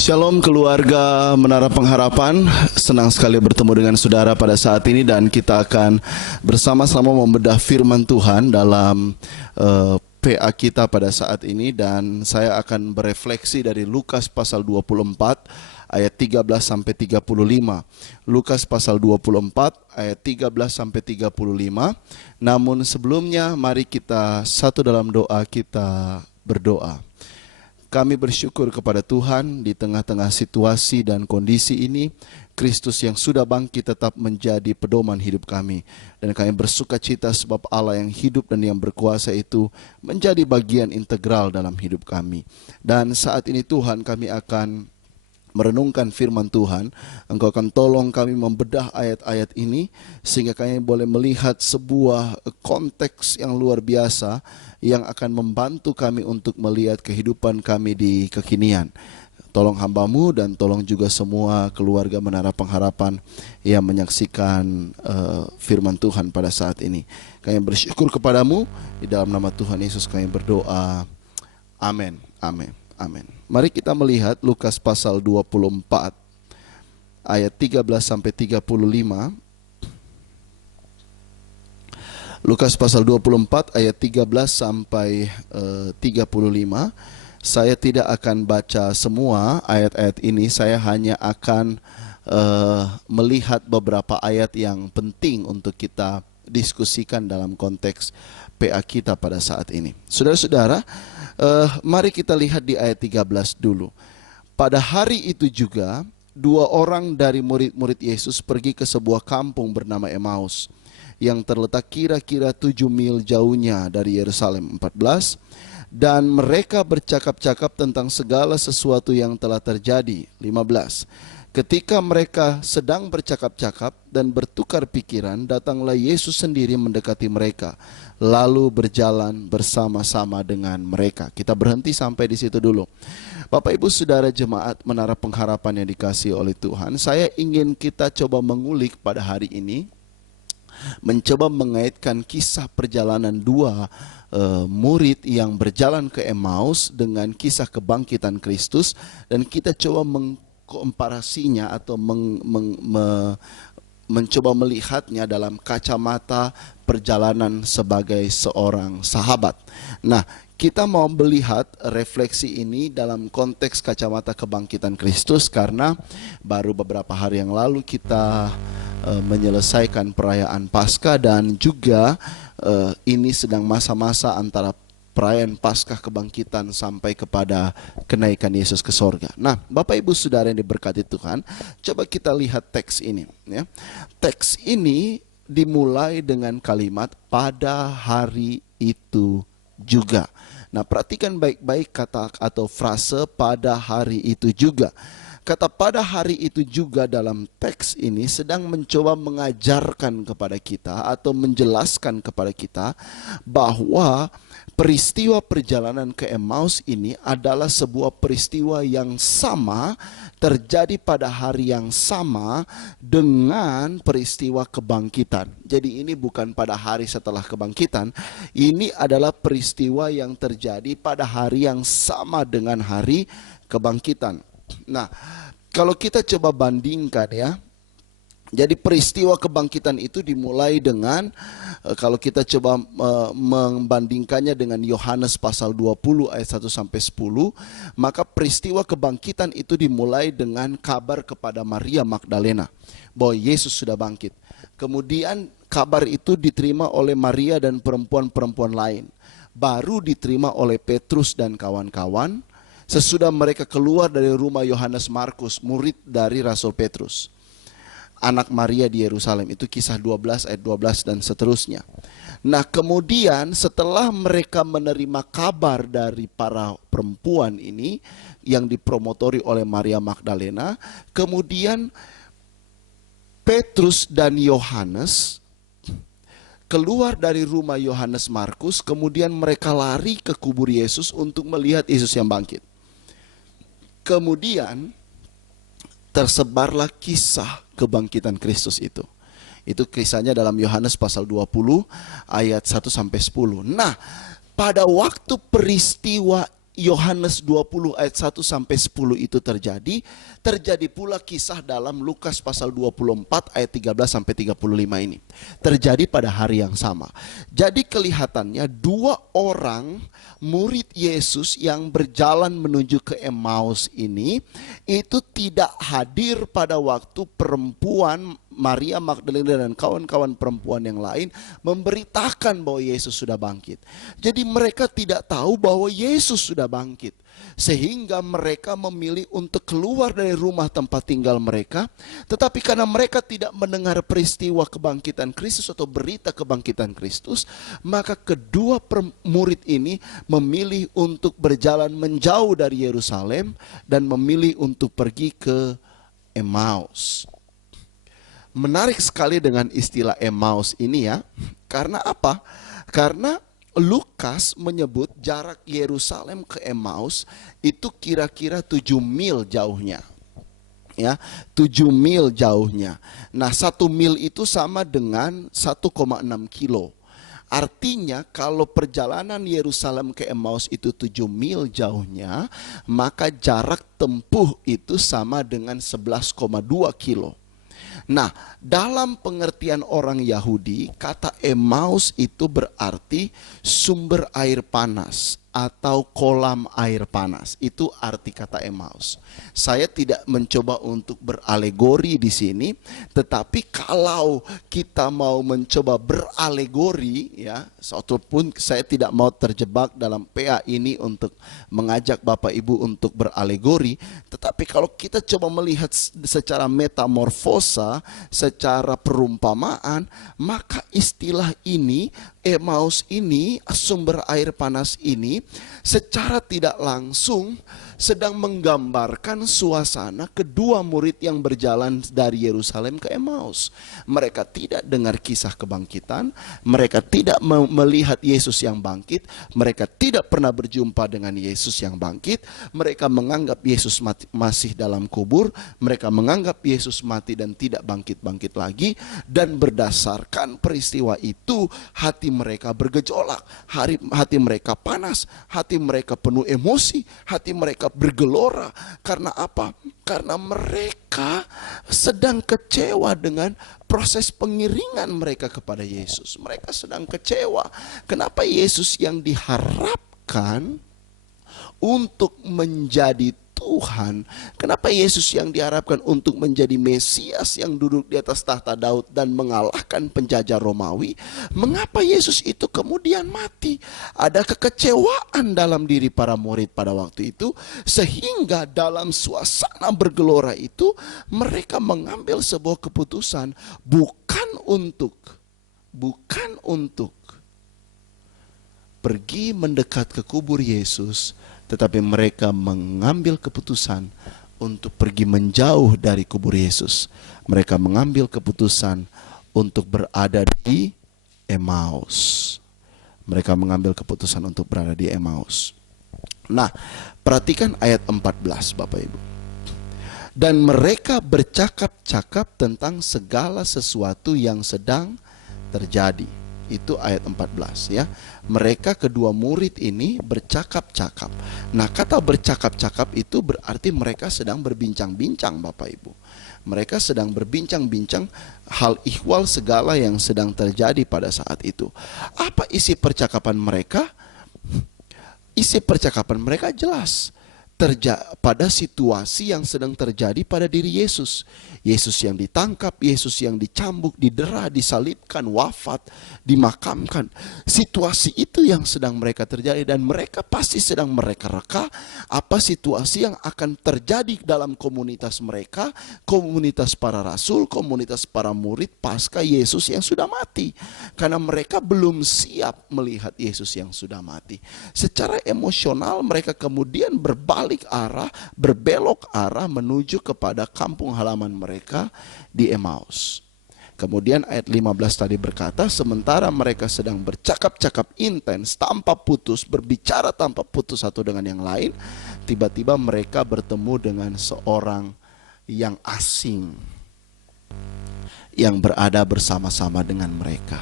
Shalom keluarga Menara Pengharapan, senang sekali bertemu dengan saudara pada saat ini dan kita akan bersama-sama membedah firman Tuhan dalam PA kita pada saat ini, dan saya akan berefleksi dari Lukas pasal 24 ayat 13 sampai 35. Lukas pasal 24 ayat 13 sampai 35. Namun sebelumnya mari kita satu dalam doa, kita berdoa. Kami bersyukur kepada Tuhan di tengah-tengah situasi dan kondisi ini, Kristus yang sudah bangkit tetap menjadi pedoman hidup kami. Dan kami bersuka cita sebab Allah yang hidup dan yang berkuasa itu menjadi bagian integral dalam hidup kami. Dan saat ini Tuhan, kami akan merenungkan firman Tuhan. Engkau akan tolong kami membedah ayat-ayat ini sehingga kami boleh melihat sebuah konteks yang luar biasa yang akan membantu kami untuk melihat kehidupan kami di kekinian. Tolong hamba-Mu dan tolong juga semua keluarga Menara Pengharapan yang menyaksikan firman Tuhan pada saat ini. Kami bersyukur kepadamu, di dalam nama Tuhan Yesus kami berdoa. Amin, amin, amin. Mari kita melihat Lukas pasal 24 ayat 13 sampai 35. Lukas pasal 24 ayat 13 sampai 35. Saya tidak akan baca semua ayat-ayat ini, saya hanya akan melihat beberapa ayat yang penting untuk kita diskusikan dalam konteks PA kita pada saat ini. Saudara-saudara, mari kita lihat di ayat 13 dulu. Pada hari itu juga, dua orang dari murid-murid Yesus pergi ke sebuah kampung bernama Emmaus, yang terletak kira-kira 7 mil jauhnya dari Yerusalem. 14. Dan mereka bercakap-cakap tentang segala sesuatu yang telah terjadi. 15. Ketika mereka sedang bercakap-cakap dan bertukar pikiran, datanglah Yesus sendiri mendekati mereka, lalu berjalan bersama-sama dengan mereka. Kita berhenti sampai di situ dulu. Bapak Ibu Saudara jemaat Menara Pengharapan yang dikasihi oleh Tuhan, saya ingin kita coba mengulik pada hari ini, mencoba mengaitkan kisah perjalanan dua murid yang berjalan ke Emmaus dengan kisah kebangkitan Kristus, dan kita coba mengkomparasinya atau mencoba melihatnya dalam kacamata perjalanan sebagai seorang sahabat. Nah, kita mau melihat refleksi ini dalam konteks kacamata kebangkitan Kristus karena baru beberapa hari yang lalu kita menyelesaikan perayaan Paskah, dan juga ini sedang masa-masa antara perayaan Paskah kebangkitan sampai kepada kenaikan Yesus ke sorga. Nah, Bapak Ibu Saudara yang diberkati Tuhan, coba kita lihat teks ini, ya. Teks ini dimulai dengan kalimat pada hari itu juga. Nah, perhatikan baik-baik kata atau frase pada hari itu juga. Kata pada hari itu juga dalam teks ini sedang mencoba mengajarkan kepada kita atau menjelaskan kepada kita bahwa peristiwa perjalanan ke Emmaus ini adalah sebuah peristiwa yang sama, terjadi pada hari yang sama dengan peristiwa kebangkitan. Jadi ini bukan pada hari setelah kebangkitan, ini adalah peristiwa yang terjadi pada hari yang sama dengan hari kebangkitan. Nah, kalau kita coba bandingkan, ya, jadi peristiwa kebangkitan itu dimulai dengan, kalau kita coba membandingkannya dengan Yohanes pasal 20 ayat 1 sampai 10, maka peristiwa kebangkitan itu dimulai dengan kabar kepada Maria Magdalena bahwa Yesus sudah bangkit. Kemudian kabar itu diterima oleh Maria dan perempuan-perempuan lain, baru diterima oleh Petrus dan kawan-kawan sesudah mereka keluar dari rumah Yohanes Markus, murid dari Rasul Petrus, anak Maria di Yerusalem. Itu kisah 12 ayat 12 dan seterusnya. Nah, kemudian setelah mereka menerima kabar dari para perempuan ini yang dipromotori oleh Maria Magdalena, kemudian Petrus dan Yohanes keluar dari rumah Yohanes Markus, kemudian mereka lari ke kubur Yesus untuk melihat Yesus yang bangkit. Kemudian tersebarlah kisah kebangkitan Kristus itu. Itu kisahnya dalam Yohanes pasal 20 ayat 1 sampai 10. Nah, pada waktu peristiwa Yohanes 20 ayat 1 sampai 10 itu terjadi pula kisah dalam Lukas pasal 24 ayat 13 sampai 35 ini. Terjadi pada hari yang sama. Jadi kelihatannya dua orang murid Yesus yang berjalan menuju ke Emmaus ini itu tidak hadir pada waktu perempuan Maria Magdalena dan kawan-kawan perempuan yang lain memberitakan bahwa Yesus sudah bangkit. Jadi mereka tidak tahu bahwa Yesus sudah bangkit. Sehingga mereka memilih untuk keluar dari rumah tempat tinggal mereka. Tetapi karena mereka tidak mendengar peristiwa kebangkitan Kristus atau berita kebangkitan Kristus, maka kedua murid ini memilih untuk berjalan menjauh dari Yerusalem dan memilih untuk pergi ke Emmaus. Menarik sekali dengan istilah Emmaus ini ya. Karena apa? Karena Lukas menyebut jarak Yerusalem ke Emmaus itu kira-kira 7 mil jauhnya. Ya, 7 mil jauhnya. Nah, 1 mil itu sama dengan 1,6 kilo. Artinya kalau perjalanan Yerusalem ke Emmaus itu 7 mil jauhnya, maka jarak tempuh itu sama dengan 11,2 kilo. Nah, dalam pengertian orang Yahudi, kata Emmaus itu berarti sumber air panas atau kolam air panas. Itu arti kata Emmaus. Saya tidak mencoba untuk beralegori di sini, tetapi kalau kita mau mencoba beralegori ya, ataupun saya tidak mau terjebak dalam PA ini untuk mengajak Bapak Ibu untuk beralegori, tetapi kalau kita coba melihat secara metamorfosa, secara perumpamaan, maka istilah ini, Emmaus ini, sumber air panas ini, secara tidak langsung sedang menggambarkan suasana kedua murid yang berjalan dari Yerusalem ke Emmaus. Mereka tidak dengar kisah kebangkitan, mereka tidak melihat Yesus yang bangkit, mereka tidak pernah berjumpa dengan Yesus yang bangkit, mereka menganggap Yesus masih dalam kubur, mereka menganggap Yesus mati dan tidak bangkit-bangkit lagi, dan berdasarkan peristiwa itu hati mereka bergejolak, hati mereka panas, hati mereka penuh emosi, hati mereka bergelora. Karena apa? Karena mereka sedang kecewa dengan proses pengiringan mereka kepada Yesus. Mereka sedang kecewa. Kenapa Yesus yang diharapkan untuk menjadi Tuhan, kenapa Yesus yang diharapkan untuk menjadi Mesias yang duduk di atas tahta Daud dan mengalahkan penjajah Romawi, mengapa Yesus itu kemudian mati? Ada kekecewaan dalam diri para murid pada waktu itu, sehingga dalam suasana bergelora itu mereka mengambil sebuah keputusan bukan untuk pergi mendekat ke kubur Yesus, tetapi mereka mengambil keputusan untuk pergi menjauh dari kubur Yesus. Mereka mengambil keputusan untuk berada di Emmaus. Mereka mengambil keputusan untuk berada di Emmaus. Nah, perhatikan ayat 14 Bapak Ibu. Dan mereka bercakap-cakap tentang segala sesuatu yang sedang terjadi. Itu ayat 14 ya. Mereka kedua murid ini bercakap-cakap. Nah, kata bercakap-cakap itu berarti mereka sedang berbincang-bincang Bapak Ibu. Mereka sedang berbincang-bincang hal ihwal segala yang sedang terjadi pada saat itu. Apa isi percakapan mereka? Isi percakapan mereka jelas. Pada situasi yang sedang terjadi pada diri Yesus. Yesus yang ditangkap, Yesus yang dicambuk, didera, disalibkan, wafat, dimakamkan. Situasi itu yang sedang mereka terjadi, dan mereka pasti sedang mereka-reka apa situasi yang akan terjadi dalam komunitas mereka, komunitas para rasul, komunitas para murid pasca Yesus yang sudah mati. Karena mereka belum siap melihat Yesus yang sudah mati. Secara emosional mereka kemudian berbelok arah menuju kepada kampung halaman mereka di Emmaus. Kemudian ayat 15 tadi berkata, sementara mereka sedang bercakap-cakap intens tanpa putus, berbicara tanpa putus satu dengan yang lain, tiba-tiba mereka bertemu dengan seorang yang asing. yang berada bersama-sama dengan mereka.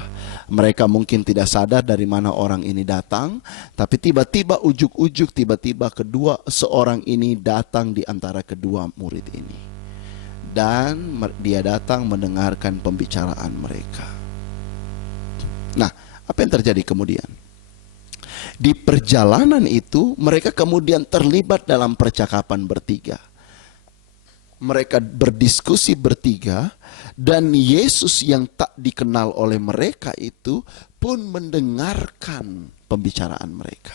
Mereka mungkin tidak sadar dari mana orang ini datang, tapi tiba-tiba ujuk-ujuk tiba-tiba seorang ini datang di antara kedua murid ini. Dan dia datang mendengarkan pembicaraan mereka. Nah, apa yang terjadi kemudian? Di perjalanan itu mereka kemudian terlibat dalam percakapan bertiga. Mereka berdiskusi bertiga, dan Yesus yang tak dikenal oleh mereka itu pun mendengarkan pembicaraan mereka.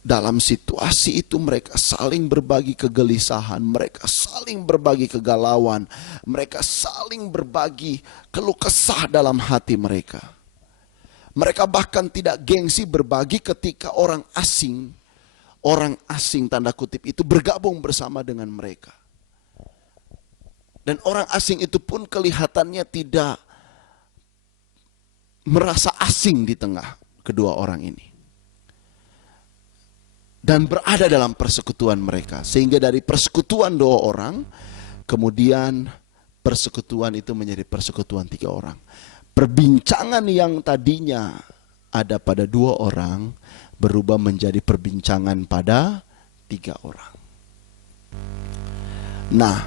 Dalam situasi itu mereka saling berbagi kegelisahan, mereka saling berbagi kegalauan, mereka saling berbagi keluh kesah dalam hati mereka. Mereka bahkan tidak gengsi berbagi ketika orang asing tanda kutip itu bergabung bersama dengan mereka. Dan orang asing itu pun kelihatannya tidak merasa asing di tengah kedua orang ini. Dan berada dalam persekutuan mereka. Sehingga dari persekutuan dua orang, kemudian persekutuan itu menjadi persekutuan tiga orang. Perbincangan yang tadinya ada pada dua orang, berubah menjadi perbincangan pada tiga orang. Nah,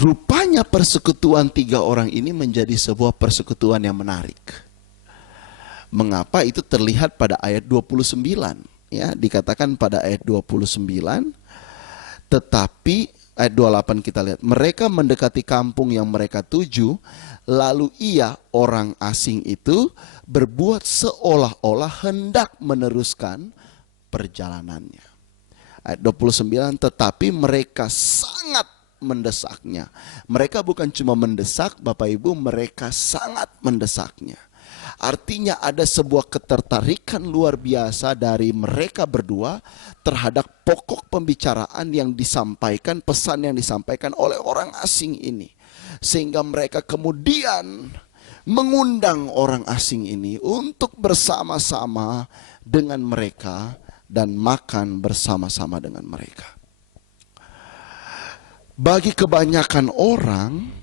rupanya persekutuan tiga orang ini menjadi sebuah persekutuan yang menarik. Mengapa? Itu terlihat pada ayat 29. Ya, dikatakan pada ayat 29, tetapi ayat 28 kita lihat, mereka mendekati kampung yang mereka tuju, lalu ia, orang asing itu, berbuat seolah-olah hendak meneruskan perjalanannya. Ayat 29, tetapi mereka sangat mendesaknya. Mereka bukan cuma mendesak, Bapak Ibu, mereka sangat mendesaknya. Artinya ada sebuah ketertarikan luar biasa dari mereka berdua terhadap pokok pembicaraan yang disampaikan, pesan yang disampaikan oleh orang asing ini. Sehingga mereka kemudian mengundang orang asing ini untuk bersama-sama dengan mereka dan makan bersama-sama dengan mereka. Bagi kebanyakan orang,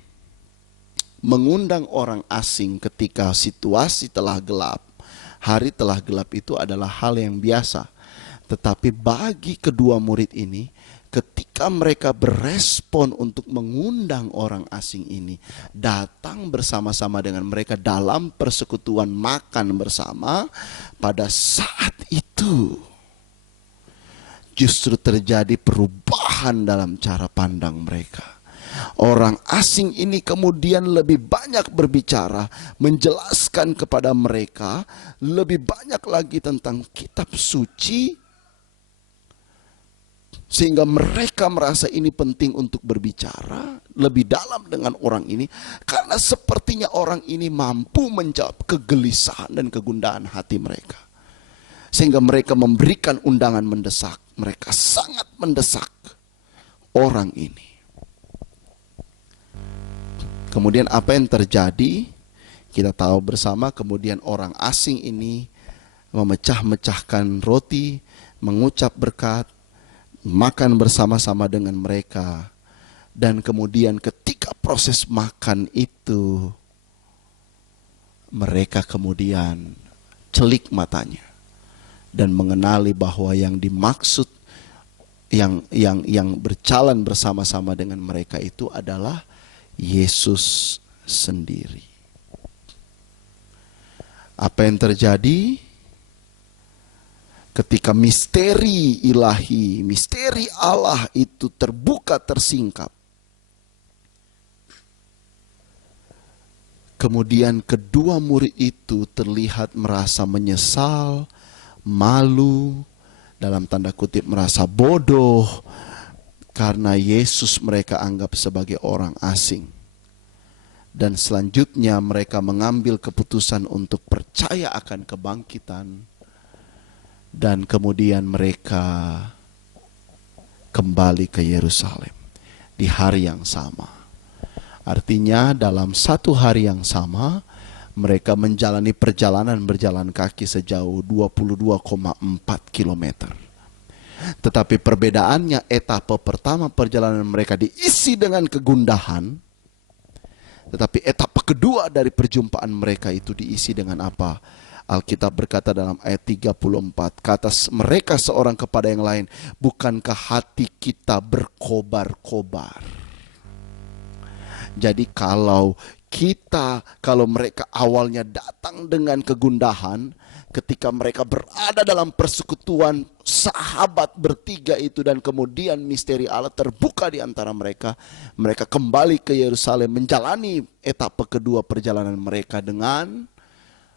mengundang orang asing ketika situasi telah gelap, hari telah gelap itu adalah hal yang biasa. Tetapi bagi kedua murid ini, ketika mereka berespon untuk mengundang orang asing ini datang bersama-sama dengan mereka dalam persekutuan makan bersama, pada saat itu justru terjadi perubahan dalam cara pandang mereka. Orang asing ini kemudian lebih banyak berbicara, menjelaskan kepada mereka lebih banyak lagi tentang kitab suci, sehingga mereka merasa ini penting untuk berbicara lebih dalam dengan orang ini, karena sepertinya orang ini mampu menjawab kegelisahan dan kegundahan hati mereka. Sehingga mereka memberikan undangan mendesak. Mereka sangat mendesak orang ini. Kemudian apa yang terjadi? Kita tahu bersama, kemudian orang asing ini memecah-mecahkan roti, mengucap berkat, makan bersama-sama dengan mereka. Dan kemudian ketika proses makan itu, mereka kemudian celik matanya dan mengenali bahwa yang dimaksud yang berjalan bersama-sama dengan mereka itu adalah Yesus sendiri. Apa yang terjadi ketika misteri ilahi, misteri Allah itu terbuka, tersingkap? Kemudian kedua murid itu terlihat merasa menyesal, malu, dalam tanda kutip merasa bodoh, karena Yesus mereka anggap sebagai orang asing. Dan selanjutnya mereka mengambil keputusan untuk percaya akan kebangkitan. Dan kemudian mereka kembali ke Yerusalem di hari yang sama. Artinya dalam satu hari yang sama, mereka menjalani perjalanan berjalan kaki sejauh 22,4 kilometer. Tetapi perbedaannya, etapa pertama perjalanan mereka diisi dengan kegundahan, Tetapi etapa kedua dari perjumpaan mereka itu diisi dengan apa? Alkitab berkata dalam ayat 34, kata mereka seorang kepada yang lain, bukankah hati kita berkobar-kobar? Jadi kalau mereka awalnya datang dengan kegundahan, ketika mereka berada dalam persekutuan sahabat bertiga itu dan kemudian misteri Allah terbuka di antara mereka, mereka kembali ke Yerusalem menjalani etapa kedua perjalanan mereka dengan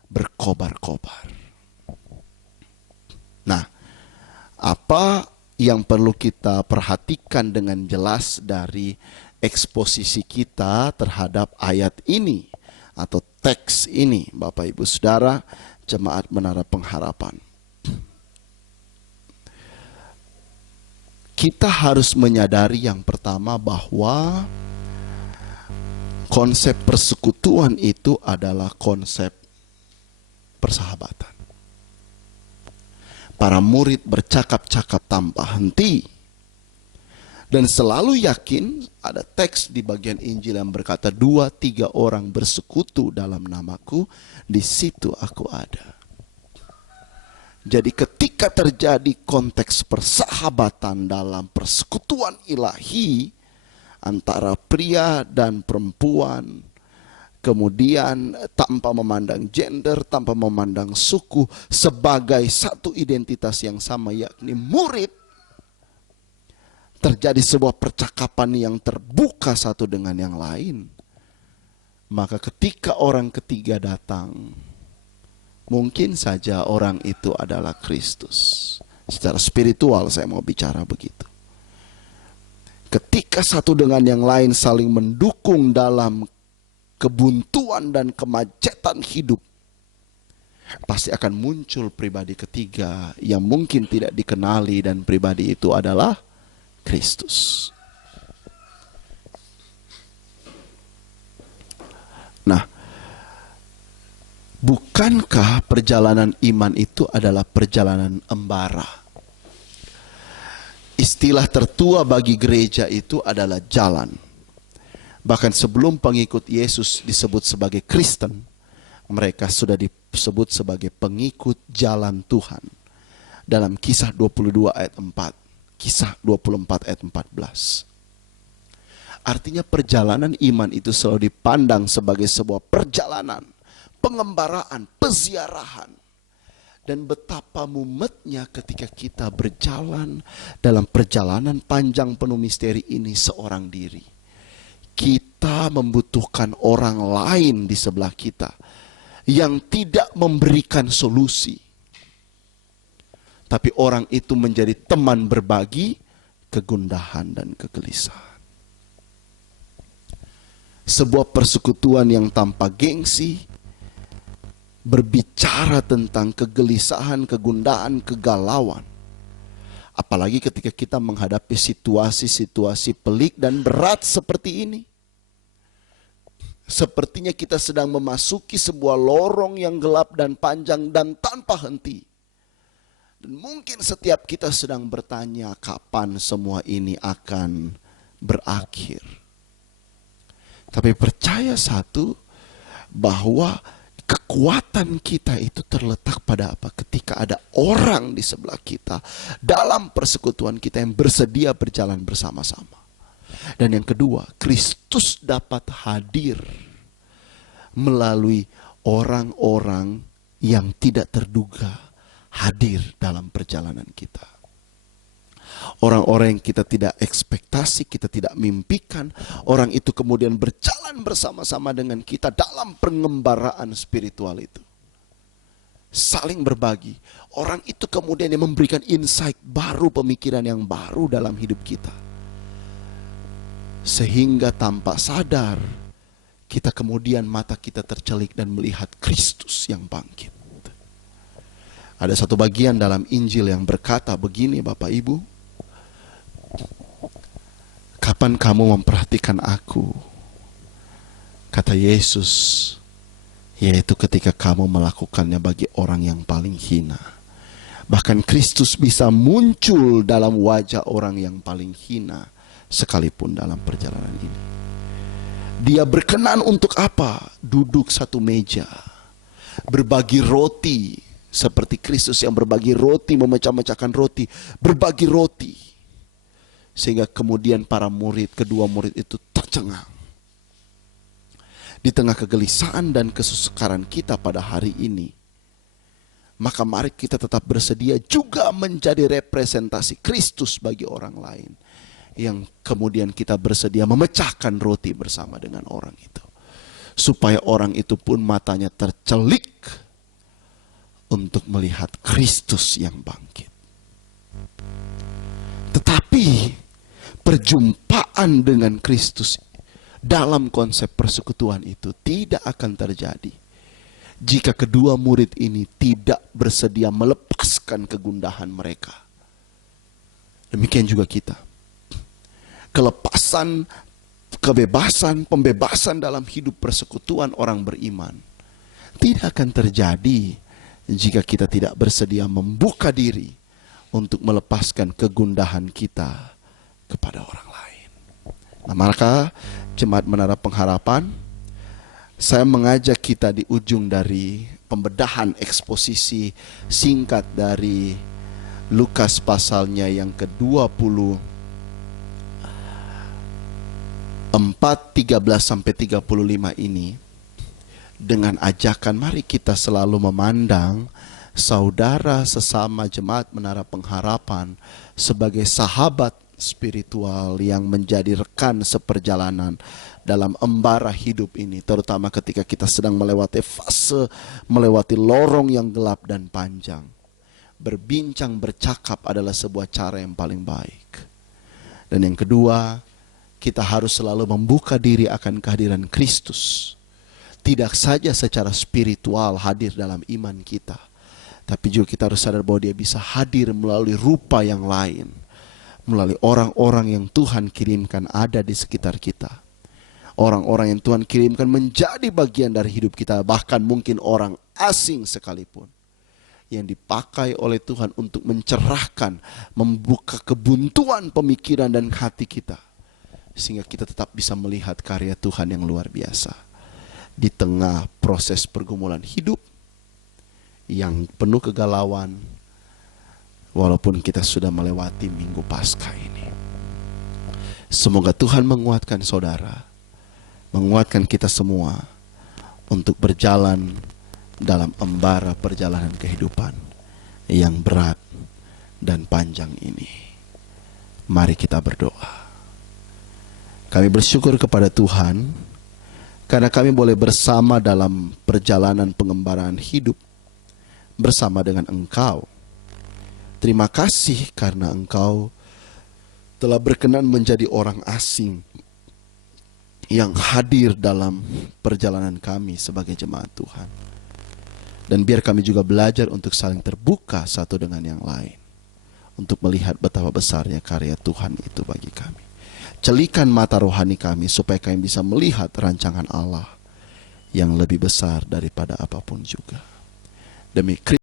berkobar-kobar. Nah, apa yang perlu kita perhatikan dengan jelas dari eksposisi kita terhadap ayat ini atau teks ini, Bapak Ibu Saudara, jemaat Menara Pengharapan? Kita harus menyadari yang pertama bahwa konsep persekutuan itu adalah konsep persahabatan. Para murid bercakap-cakap tanpa henti dan selalu yakin. Ada teks di bagian Injil yang berkata 2-3 orang bersekutu dalam namaku, di situ aku ada. Jadi ketika terjadi konteks persahabatan dalam persekutuan ilahi antara pria dan perempuan, kemudian tanpa memandang gender, tanpa memandang suku, sebagai satu identitas yang sama yakni murid, terjadi sebuah percakapan yang terbuka satu dengan yang lain. Maka ketika orang ketiga datang, mungkin saja orang itu adalah Kristus. Secara spiritual saya mau bicara begitu. Ketika satu dengan yang lain saling mendukung dalam kebuntuan dan kemacetan hidup, pasti akan muncul pribadi ketiga yang mungkin tidak dikenali, dan pribadi itu adalah Kristus. Nah, bukankah perjalanan iman itu adalah perjalanan embara? Istilah tertua bagi gereja itu adalah jalan. Bahkan sebelum pengikut Yesus disebut sebagai Kristen, mereka sudah disebut sebagai pengikut jalan Tuhan. Dalam Kisah 22 ayat 4, Kisah 24 ayat 14. Artinya perjalanan iman itu selalu dipandang sebagai sebuah perjalanan, pengembaraan, peziarahan. Dan betapa mumetnya ketika kita berjalan dalam perjalanan panjang penuh misteri ini seorang diri. Kita membutuhkan orang lain di sebelah kita yang tidak memberikan solusi, tapi orang itu menjadi teman berbagi kegundahan dan kegelisahan. Sebuah persekutuan yang tanpa gengsi berbicara tentang kegelisahan, kegundahan, kegalauan. Apalagi ketika kita menghadapi situasi-situasi pelik dan berat seperti ini. Sepertinya kita sedang memasuki sebuah lorong yang gelap dan panjang dan tanpa henti. Dan mungkin setiap kita sedang bertanya, kapan semua ini akan berakhir. Tapi percaya satu, bahwa kekuatan kita itu terletak pada apa? Ketika ada orang di sebelah kita dalam persekutuan kita yang bersedia berjalan bersama-sama. Dan yang kedua, Kristus dapat hadir melalui orang-orang yang tidak terduga hadir dalam perjalanan kita. Orang-orang yang kita tidak ekspektasi, kita tidak mimpikan, orang itu kemudian berjalan bersama-sama dengan kita dalam pengembaraan spiritual itu. Saling berbagi. Orang itu kemudian yang memberikan insight baru, pemikiran yang baru dalam hidup kita. Sehingga tanpa sadar, kita kemudian mata kita tercelik dan melihat Kristus yang bangkit. Ada satu bagian dalam Injil yang berkata begini, Bapak Ibu. Kapan kamu memperhatikan aku? Kata Yesus, yaitu ketika kamu melakukannya bagi orang yang paling hina. Bahkan Kristus bisa muncul dalam wajah orang yang paling hina sekalipun dalam perjalanan ini. Dia berkenan untuk apa? Duduk satu meja, berbagi roti, seperti Kristus yang berbagi roti, memecah-mecahkan roti, berbagi roti. Sehingga kemudian para murid, kedua murid itu tercengang. Di tengah kegelisahan dan kesukaran kita pada hari ini, maka mari kita tetap bersedia juga menjadi representasi Kristus bagi orang lain. Yang kemudian kita bersedia memecahkan roti bersama dengan orang itu. Supaya orang itu pun matanya tercelik untuk melihat Kristus yang bangkit. Tetapi perjumpaan dengan Kristus dalam konsep persekutuan itu tidak akan terjadi jika kedua murid ini tidak bersedia melepaskan kegundahan mereka. Demikian juga kita. Kelepasan, kebebasan, pembebasan dalam hidup persekutuan orang beriman tidak akan terjadi jika kita tidak bersedia membuka diri untuk melepaskan kegundahan kita kepada orang lain. Nah, maka Jemaat Menara Pengharapan, saya mengajak kita di ujung dari pembedahan eksposisi singkat dari Lukas pasalnya yang ke-24, 13-35 ini, dengan ajakan mari kita selalu memandang saudara sesama Jemaat Menara Pengharapan sebagai sahabat spiritual yang menjadi rekan seperjalanan dalam embara hidup ini, terutama ketika kita sedang melewati fase, melewati lorong yang gelap dan panjang. Berbincang, bercakap adalah sebuah cara yang paling baik. Dan yang kedua, kita harus selalu membuka diri akan kehadiran Kristus. Tidak saja secara spiritual hadir dalam iman kita, tapi juga kita harus sadar bahwa dia bisa hadir melalui rupa yang lain, melalui orang-orang yang Tuhan kirimkan ada di sekitar kita. Orang-orang yang Tuhan kirimkan menjadi bagian dari hidup kita, bahkan mungkin orang asing sekalipun, yang dipakai oleh Tuhan untuk mencerahkan, membuka kebuntuan pemikiran dan hati kita, sehingga kita tetap bisa melihat karya Tuhan yang luar biasa di tengah proses pergumulan hidup yang penuh kegalauan. Walaupun kita sudah melewati Minggu Paskah ini, semoga Tuhan menguatkan saudara, menguatkan kita semua untuk berjalan dalam embara perjalanan kehidupan yang berat dan panjang ini. Mari kita berdoa. Kami bersyukur kepada Tuhan karena kami boleh bersama dalam perjalanan pengembaraan hidup bersama dengan Engkau. Terima kasih karena Engkau telah berkenan menjadi orang asing yang hadir dalam perjalanan kami sebagai jemaat Tuhan. Dan biar kami juga belajar untuk saling terbuka satu dengan yang lain, untuk melihat betapa besarnya karya Tuhan itu bagi kami. Celikan mata rohani kami supaya kami bisa melihat rancangan Allah yang lebih besar daripada apapun juga. Demi